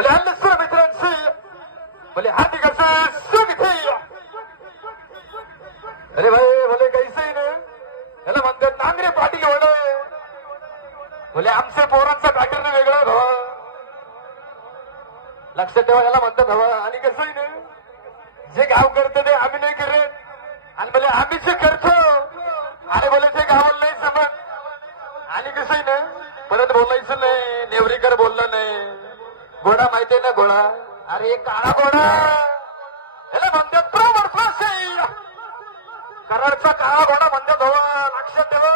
बोले अन्नस्वर मित्रांशी बोले हाती कसं सुगती. अरे भाई बोले कैसे ना याला म्हणतात नांगरे पाटील वडे. बोले आमचे पोरांचं पॅटर्न वेगळं भावा लक्षात ठेवा. याला म्हणतात भावा. आणि कसं ना जे गाव करतं ते आम्ही नाही करत आणि बोले आम्ही जे करतो आणि बोले ते गावाला नाही समज. आणि कसं ना परत बोलायचं नाही. नेवरीकर बोलला नाही. घोडा माहितीये ना घोडा. अरे काळा घोडा याला म्हणतात प्रवर फाशी. कराडचा काळा घोडा म्हणतात भावा लक्षात ठेवा.